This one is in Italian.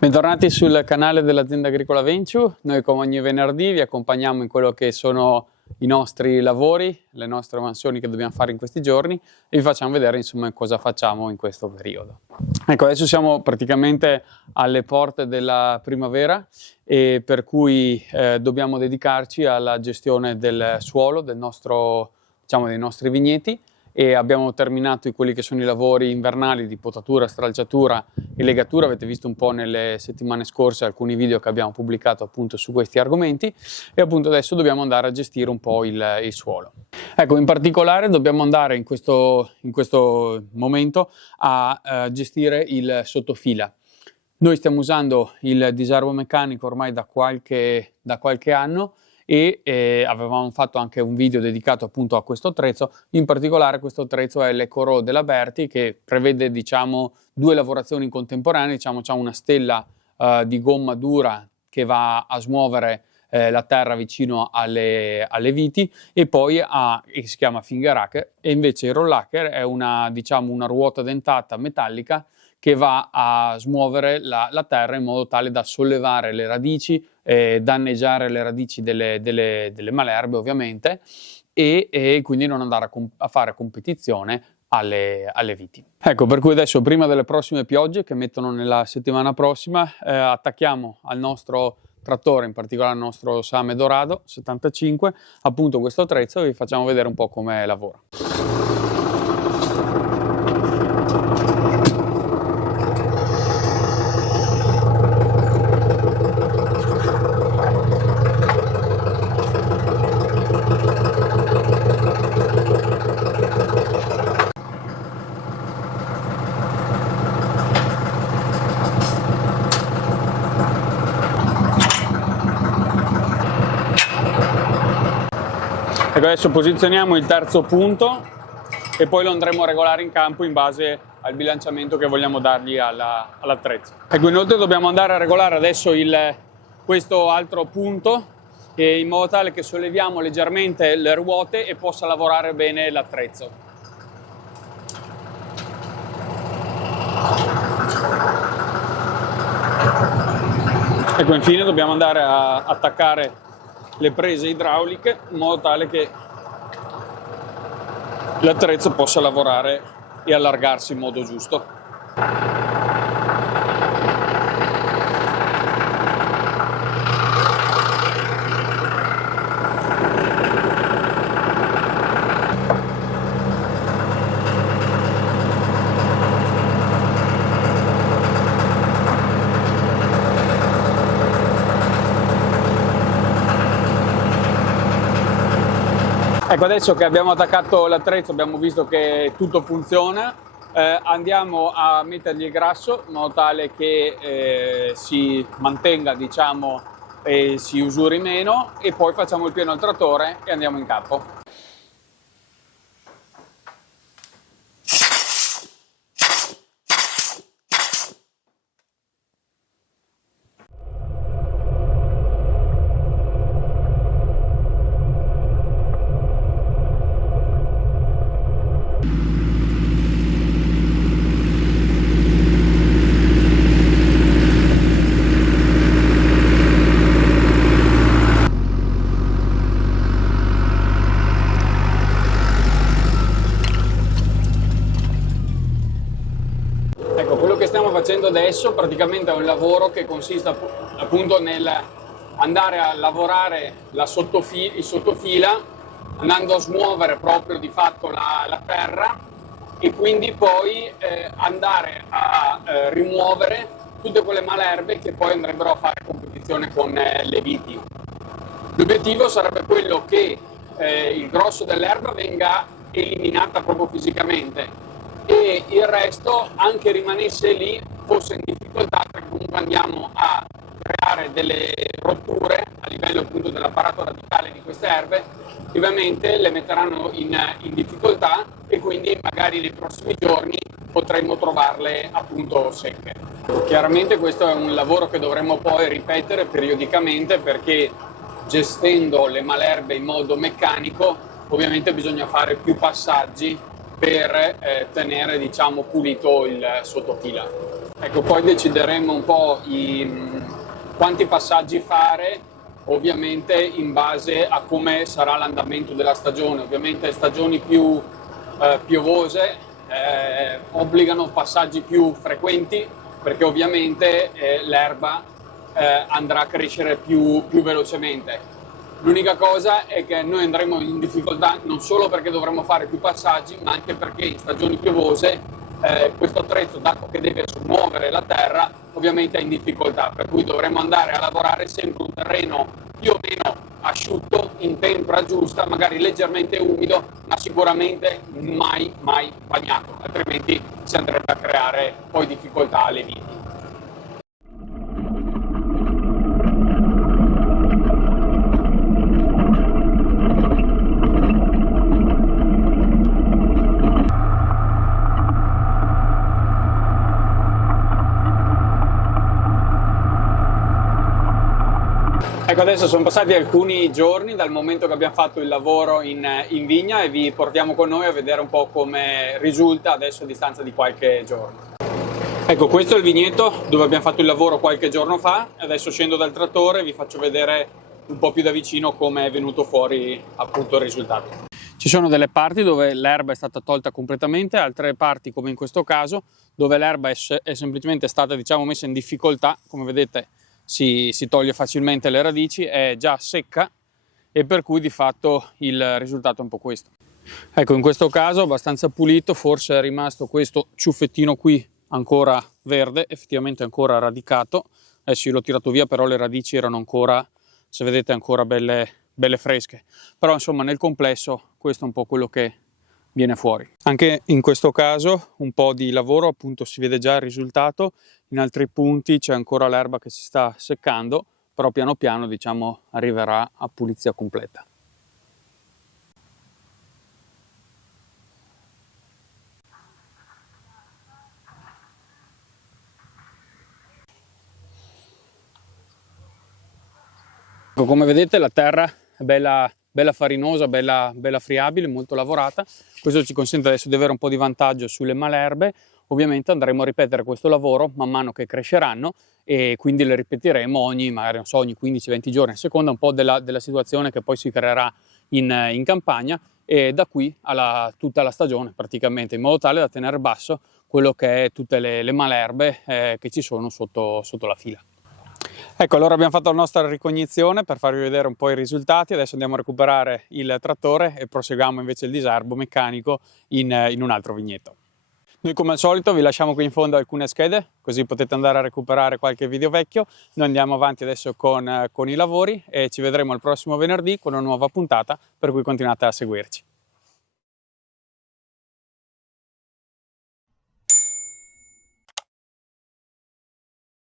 Bentornati sul canale dell'azienda agricola Venture. Noi come ogni venerdì vi accompagniamo in quello che sono i nostri lavori, le nostre mansioni che dobbiamo fare in questi giorni e vi facciamo vedere insomma cosa facciamo in questo periodo. Ecco, adesso siamo praticamente alle porte della primavera e per cui dobbiamo dedicarci alla gestione del suolo, dei nostri vigneti, e abbiamo terminato quelli che sono i lavori invernali di potatura, stralciatura e legatura. Avete visto un po' nelle settimane scorse alcuni video che abbiamo pubblicato appunto su questi argomenti e appunto adesso dobbiamo andare a gestire un po' il suolo. Ecco, in particolare dobbiamo andare in questo momento a gestire il sottofila. Noi stiamo usando il disarmo meccanico ormai da qualche anno e avevamo fatto anche un video dedicato appunto a questo attrezzo. In particolare questo attrezzo è l'EcoRow della Berti, che prevede due lavorazioni in contemporanea. C'è una stella di gomma dura che va a smuovere la terra vicino alle viti, e poi che si chiama finger hacker, e invece il roll hacker è una ruota dentata metallica che va a smuovere la terra in modo tale da sollevare le radici, danneggiare le radici delle malerbe ovviamente, e quindi non andare a fare competizione alle viti. Ecco, per cui adesso, prima delle prossime piogge che mettono nella settimana prossima, attacchiamo al nostro trattore, in particolare al nostro Same Dorado 75, appunto questo attrezzo, e vi facciamo vedere un po' come lavora. Ecco, adesso posizioniamo il terzo punto e poi lo andremo a regolare in campo in base al bilanciamento che vogliamo dargli all'attrezzo. Ecco, inoltre dobbiamo andare a regolare adesso questo altro punto, in modo tale che solleviamo leggermente le ruote e possa lavorare bene l'attrezzo. Ecco, infine dobbiamo andare a attaccare le prese idrauliche in modo tale che l'attrezzo possa lavorare e allargarsi in modo giusto. Ecco, adesso che abbiamo attaccato l'attrezzo, abbiamo visto che tutto funziona, andiamo a mettergli il grasso in modo tale che si mantenga, e si usuri meno, e poi facciamo il pieno al trattore e andiamo in campo. Ecco, quello che stiamo facendo adesso praticamente è un lavoro che consiste appunto nel andare a lavorare il sottofila, andando a smuovere proprio di fatto la terra, e quindi poi andare a rimuovere tutte quelle malerbe che poi andrebbero a fare competizione con le viti. L'obiettivo sarebbe quello che il grosso dell'erba venga eliminata proprio fisicamente, e il resto, anche rimanesse lì, fosse in difficoltà, perché comunque andiamo a creare delle rotture a livello appunto dell'apparato radicale di queste erbe, che ovviamente le metteranno in difficoltà, e quindi magari nei prossimi giorni potremmo trovarle appunto secche. Chiaramente questo è un lavoro che dovremmo poi ripetere periodicamente, perché gestendo le malerbe in modo meccanico ovviamente bisogna fare più passaggi per tenere pulito il sottofila. Ecco, poi decideremo un po' quanti passaggi fare, ovviamente in base a come sarà l'andamento della stagione. Ovviamente stagioni più piovose obbligano passaggi più frequenti, perché ovviamente l'erba andrà a crescere più velocemente. L'unica cosa è che noi andremo in difficoltà non solo perché dovremo fare più passaggi, ma anche perché in stagioni piovose questo attrezzo, dato che deve muovere la terra, ovviamente è in difficoltà, per cui dovremo andare a lavorare sempre un terreno più o meno asciutto, in temperatura giusta, magari leggermente umido, ma sicuramente mai bagnato, altrimenti si andrebbe a creare poi difficoltà alle viti. Ecco, adesso sono passati alcuni giorni dal momento che abbiamo fatto il lavoro in vigna e vi portiamo con noi a vedere un po' come risulta adesso a distanza di qualche giorno. Ecco, questo è il vigneto dove abbiamo fatto il lavoro qualche giorno fa. Adesso scendo dal trattore e vi faccio vedere un po' più da vicino come è venuto fuori appunto il risultato. Ci sono delle parti dove l'erba è stata tolta completamente, altre parti come in questo caso dove l'erba è semplicemente stata, diciamo, messa in difficoltà. Come vedete si toglie facilmente le radici, è già secca e per cui di fatto il risultato è un po' questo. Ecco, in questo caso abbastanza pulito, forse è rimasto questo ciuffettino qui ancora verde, effettivamente ancora radicato. Adesso io l'ho tirato via, però le radici erano ancora, se vedete, ancora belle fresche. Però insomma nel complesso questo è un po' quello che viene fuori. Anche in questo caso un po' di lavoro, appunto si vede già il risultato, in altri punti c'è ancora l'erba che si sta seccando, però piano piano, diciamo, arriverà a pulizia completa. Come vedete la terra è bella farinosa, bella friabile, molto lavorata. Questo ci consente adesso di avere un po' di vantaggio sulle malerbe. Ovviamente andremo a ripetere questo lavoro man mano che cresceranno e quindi le ripeteremo magari non so, ogni 15-20 giorni, a seconda un po' della situazione che poi si creerà in campagna, e da qui tutta la stagione praticamente, in modo tale da tenere basso quello che è tutte le malerbe che ci sono sotto la fila. Ecco, allora abbiamo fatto la nostra ricognizione per farvi vedere un po' i risultati. Adesso andiamo a recuperare il trattore e proseguiamo invece il disarmo meccanico in un altro vigneto. Noi come al solito vi lasciamo qui in fondo alcune schede, così potete andare a recuperare qualche video vecchio. Noi andiamo avanti adesso con i lavori e ci vedremo il prossimo venerdì con una nuova puntata, per cui continuate a seguirci.